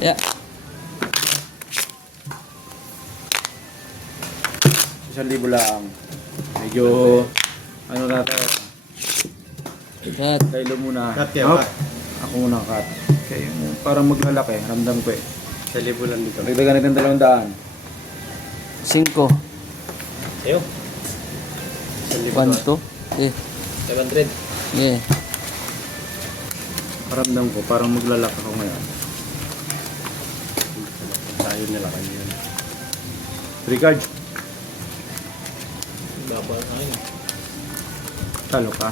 Yeah. 1,000 lang. Medyo ano natin. Cut. Kaylo muna. Cut kayo, cut. Ako muna cut. Okay, parang maglalaki. Ramdam ko eh. 1,000 lang dito. Nagdagan natin 200. 5. Sa'yo? 1, 2. Okay. 700. Yeah. Ramdam ko parang maglalaki ako ngayon. Tayo nila kanyo yun. 3 cards. Baba na yun. Talo ka.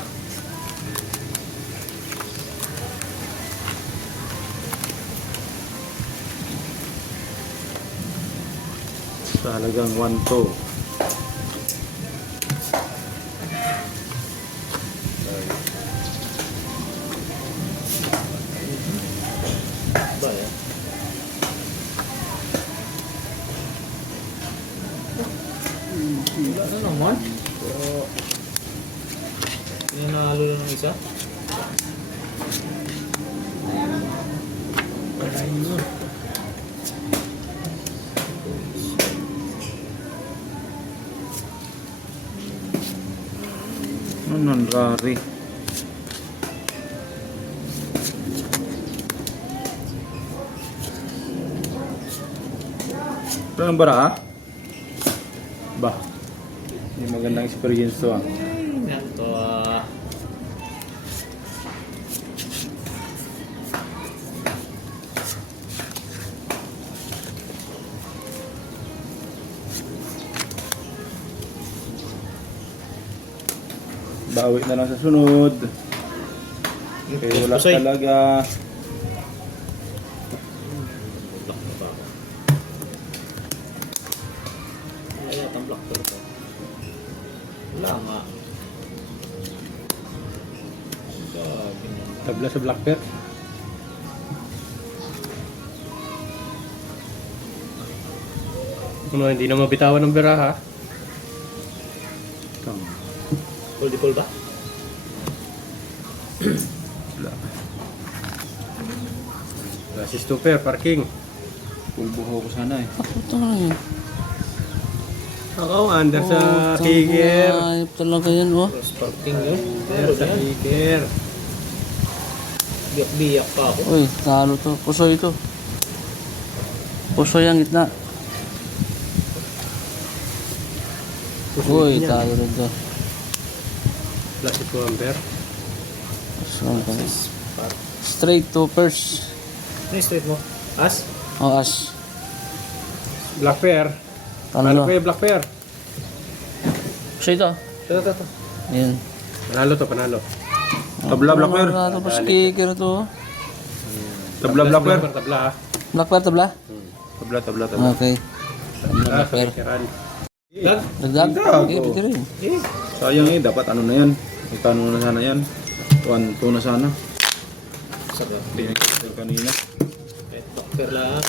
Sa halagang 1-2. Ba yan? Wala na naman. Nanalo na ng isa. Patay mo. Ano rari? Ito ang bara ah? Ba? Hindi magandang experience to ah. Yan to ah. Bawi na lang sa sunod. Okay, wala Pusoy. talaga. Block na ba? Wala yata block to. Wala nga. Sabi niya. Tabla sa black bear. Ano, hindi na mabitawan ng biraha. Come. Call di call ba? Wala. Si Stuper, parking. Pulbuho ko sana eh. Ito na yun. Oo, under sa kicker. Ayop talaga yan, oh. Cross parking yun. Under sa kicker. Biyak-biyak pa ako. Uy, talo to. Pusoy ito. Pusoy ang gitna. Uy, talo rin to. Plus si Tuamber. So, straight to first. Ano yung straight mo? As? Oh, as. Black pair. Talo Ano na. ko yung black pair? Pusoy ito. Ito. Ayan. Panalo to, panalo. Tabla black bear. Tapos kicker to. Tabla black bear. Tabla ha. Black pair, tabla? Tabla tabla tabla. Okay. Tabla, Tabla black sa pair. kickeran. Dag? Dagdag? Dagdag, Okay, oh. pwede rin. Eh. Sayang eh, dapat ano na yan. Itano na sana yan. 1-2 na sana. Sarap. Hindi na kanina. Eh, doctor lang.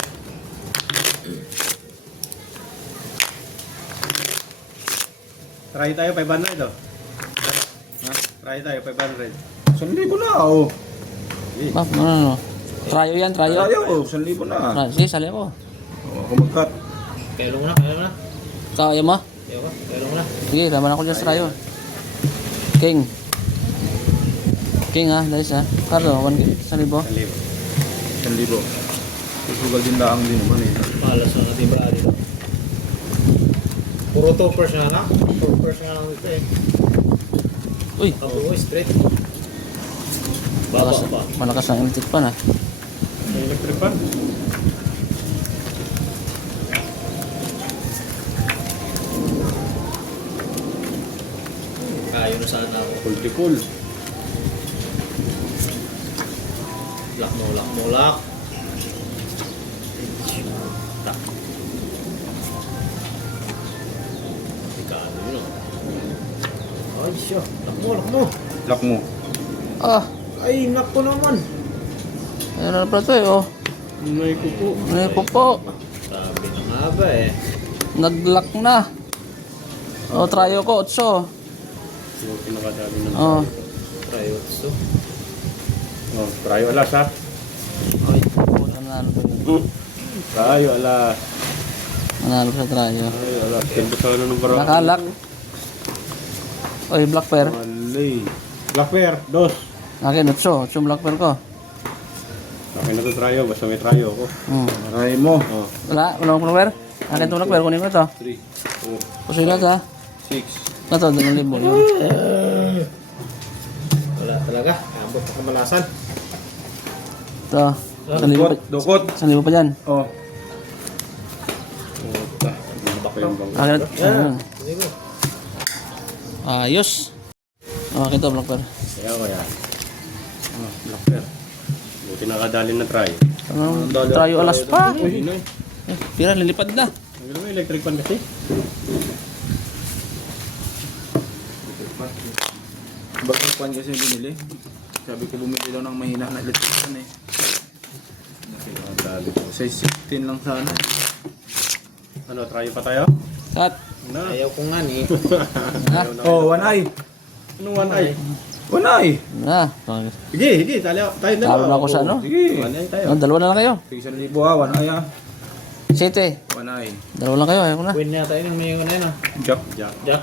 Try tayo 500 oh. Ha? Try tayo 500. 1,000 na oh. Map, ano? Tryo yan, tryo. Ayaw oh, 1,000 na. Sige, sali ako. Oh, ako mag-cut. Kaya mo na, kaya mo na. Kaya mo? Kaya ka, kaya mo na. Sige, laman ako dyan sa tryo. King. King ha, guys ha. Carlo, 1,000. 1,000. 1,000. Susugal din daang din naman eh. Malas na natin ba dito? Puro toppers na lang. Toppers na lang ito eh. Uy, Kabuo, straight. Baba malakas, pa. malakas ang electric pan ha. May electric fan. Ayaw na sana ako. Multiple. Lock mo, lock mo, lock. Tak. Delikado yun oh. Ay siya. Lock mo, lock mo. Lock mo. Ah, Ay, lock ko naman. ayun na pala ito eh, oh. May kuko. May po. Sabi na nga ba eh. Nag-lock na. Oh, tryo ko, 8. Yung pinakadami ng Oh. Try also. Oh, try alas ha. Ay, Manalo pa yun. Tayo, alas. Manalo sa trayo. Ay, alas. Ganda sa ano ng barang. Nakalak. Oy, black pair. Malay. Black bear, dos. Akin, 8 black pair ko. Okay na to trayo, basta may trayo ako. Aray mo. Oh, Wala akong black pair. Akin itong black pair, kunin ko ito. 3, 4, Pusoy na ito ha. 6. Ito, 2,000 yun. Wala talaga. Ambot pa kamalasan. Ito. 1,000 Dukot. 1,000 pa dyan. Oh. Puta. Ano pa yung bang? Akin ito. Ayun. Hindi mo. Ayos. Akin ito, black pair. Kaya. Oh, black bear. Buti nakadalin na try. Trayo alas pa. Uy, ino eh. Pira, lilipad na. Ang gano'n electric pan kasi. Bagong pan kasi binili. Sabi ko bumili daw ng mahina na electric fan eh. Nakadali. Size 16 lang sana. Ano, trayo pa tayo? Cut. Na. Ayaw ko nga ni. Ha? Oh, one eye. Anong one eye? One eye. Na. Sige, tayo na. Talo na ako sa ano. Sige. One eye tayo. Dalawa na lang kayo. Tigsan libo ah, one eye ah. City. One eye. Dalawa lang kayo. Ayoko na. Win na tayo ng may na yun ah. Jack. Jack. Jack.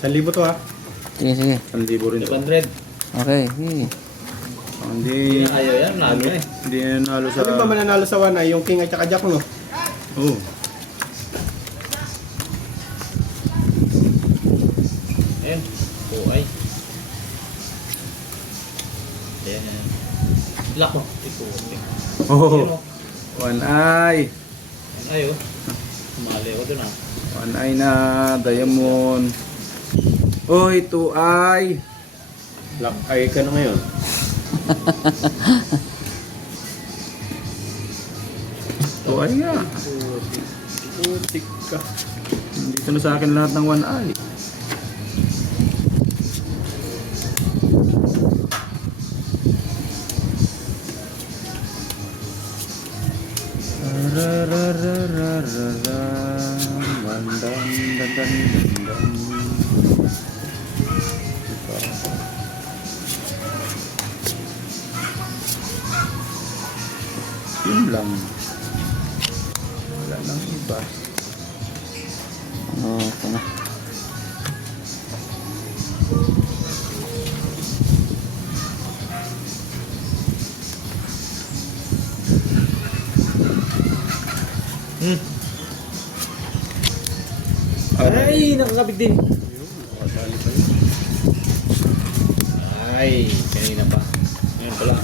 San libo to ha? Sige, sige. 1,000 rin to. 500. Okay. Sige. Hindi. Ayaw yan. Lalo na eh. Hindi nanalo sa... Sabi ba mananalo sa one eye, yung king at saka jack no? Oh. Ayan. Buhay. Ayan. Lock mo. Ito. Oh. One eye. Ayaw. Mali ako dun ah. One eye na. Diamond. Oy, two eye. Black eye ka na ngayon. Two eye nga. Putik ka. Dito na sa akin lahat ng one eye. Yun lang. Wala nang iba. Ano, ito na. Ay, nakakabig din. Nakadali pa yun. Ay, kanina pa. Ngayon pala.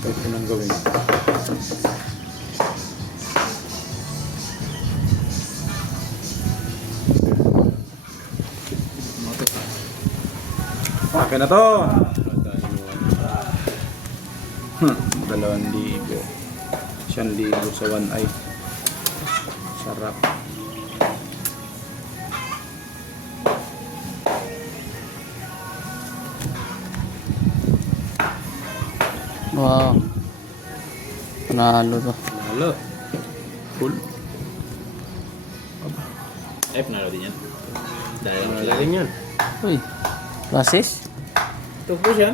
Kahit ko nang gawin. Akin na to! Nakadali mo one. 2,000. 1,000 sa one eye. Sarap. Wow. Panalo to. Nalo. Cool. Ay, panalo din yan. Dahil ang Nalo rin yan. Uy. Basis? Ito po siya.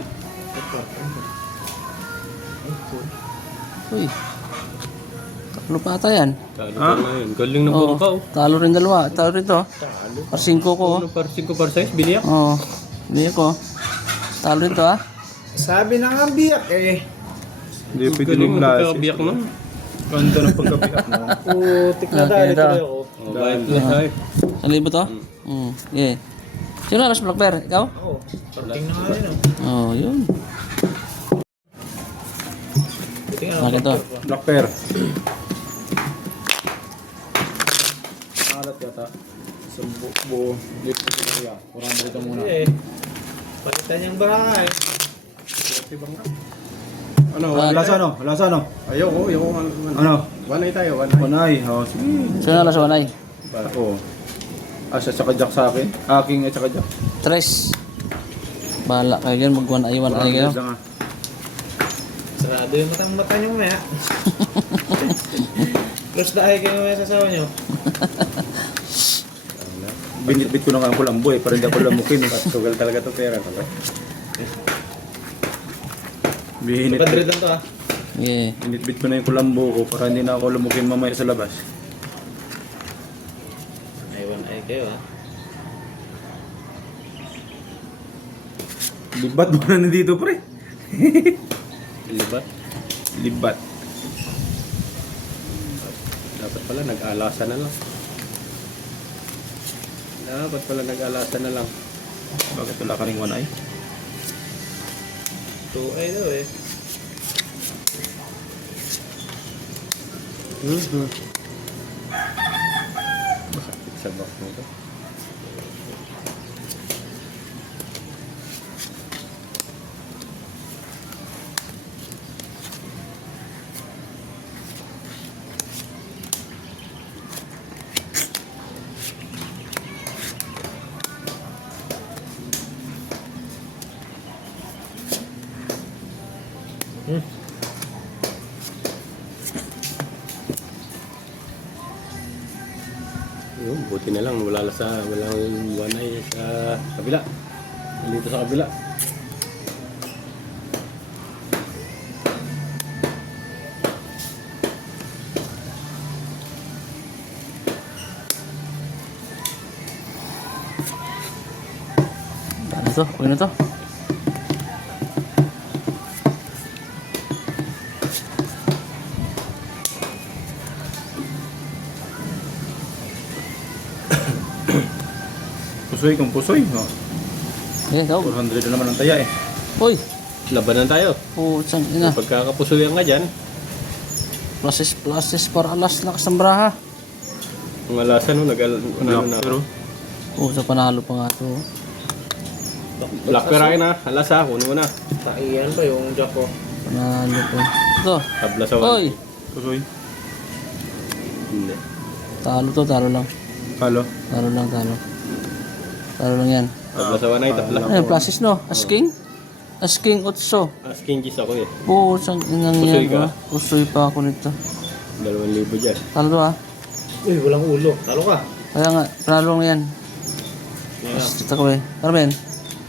Uy. Tatlo pa ata yan. Talo Ha? ka ngayon. Galing na Oo. bomba oh. Talo rin dalawa. Talo rin to. Par 5 ko. Oh. Ano par 5 par 6? Biniyak? Oo. Bili ko. Talo rin to ha. Sabi na nga biyak eh. Hindi pwede Galing nung mo klase. pagkabiyak mo. Ganda ng pagkabiyak mo. Putik na Okay, dahil ito. tuloy ako. Oh, bye plus ay. 1,000 to? Yeah. Sino alas black bear? Ikaw? Ako, parting na nga yun oh. Oh, yun. Buti nga Bakit to? Black pair. Alat yata. Sa buo. Dito sa kaya. Kurang dito muna. Eh, palitan yung barangay. Ano? Wala sa ano? Wala sa ano? Ayoko. Ano? One eye tayo. One eye. One eye. Oh, sige. Sino alas wanay? Oo. Asa tsaka jack sa akin. Aking at tsaka jack. 3. Bahala kayo gan mag 1 ay 1 ay kayo. Lang ah. Sarado yung mata nyo mamaya. Close na ay kayo mamaya sa sawa nyo. Binitbit ko na nga ang kulambo eh, para hindi ako lamukin eh. Sugal talaga to pera. Ano? Binitbit, 500 lang to ah. Yeah. binitbit ko na yung kulambo ko para hindi na ako lamukin mamaya sa labas. Aywan ay kayo ah. Libat mo na nandito pre. Libat. Libat. Dapat pala nag-alasa na lang. Dapat pala nag-alasa na lang. Bakit wala ka ring one eye? 2 ay daw eh. Masakit sa back mo to. Yun, buti na lang walang wanay sa kabila. Dito sa kabila. Ano to? Uwi na to. Pusoy kung pusoy. Oh. Okay, daw. 400 na naman ang taya eh. Uy! Labanan tayo. Putsang ina. Pagkakapusuyan nga dyan, Plasis para alas na kasambraha. ang alasan no, ano na. Pero Sa panalo pa nga to. Black pera na, alasa, kunin mo na. Paiyan pa yung jack ko. Panalo pa. Ito. Tabla sa Uy! pusoy. Hindi. Talo to, talo lang. Halo. Talo lang, talo. Talo lang yan. Tabla sa wanay, tabla. Ano, plasis no? Asking? Asking utso. Asking gis ako eh. Putsang inang Pusoy yan. ka? Ah. Pusoy pa ako nito. 2,000 dyan. Talo to ah. Uy, walang ulo. Talo ka. Kaya nga, panalo lang yan. Yeah. Basta ko eh. Ano ba yan?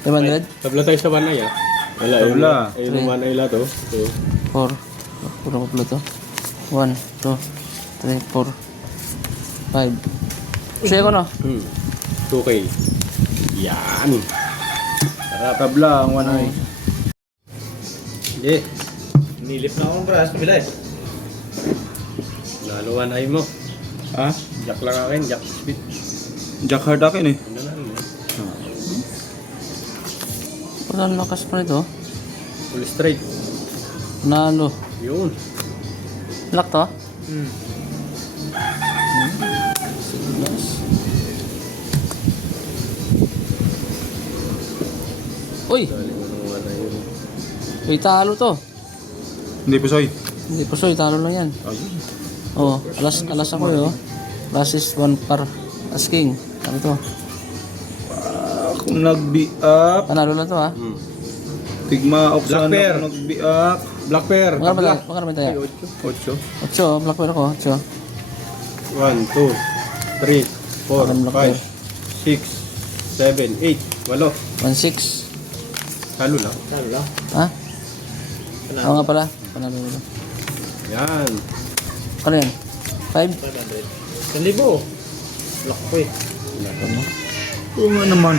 500? Tabla tayo sa wanay ah. Wala, Tabla. ayun yung wanay la to. So, 4. Puro ko pala to. 1, 2, 3, 4, 5. Sige ko no? 2K. Yan. Tabla ang one eye. Hindi. Nilip na akong brass. Kabila eh. Nalo wanay mo. Ha? Jack lang akin, jack speed. Jack hard akin eh. Ano na rin eh. Parang lakas pa nito. Full straight. Panalo. Yun. Lock to? Hmm. Uy! Dali mo ng wanay yun. Uy, talo to. Hindi pusoy. Hindi pa soy, talo lang yan. Ayun. Oh, alas ako eh oh. Plasis 1 par asking. Ano to? Kung nag-be up, Panalo lang to ha. tigma up Black sana pair. kung nag-be up. Black pair. Magkano ba tayo? 8. 8, black pair ako, 8. 1, 2, 3, 4, Black pair. 5, 6, 7, 8, 8. 1-6. Halo lang. Talo lang. Ha? Panalo. Oo nga pala. Panalo mo. Yan. Ano yan? 5? 500. 1,000. Lock ko eh. Ano? Oo nga naman.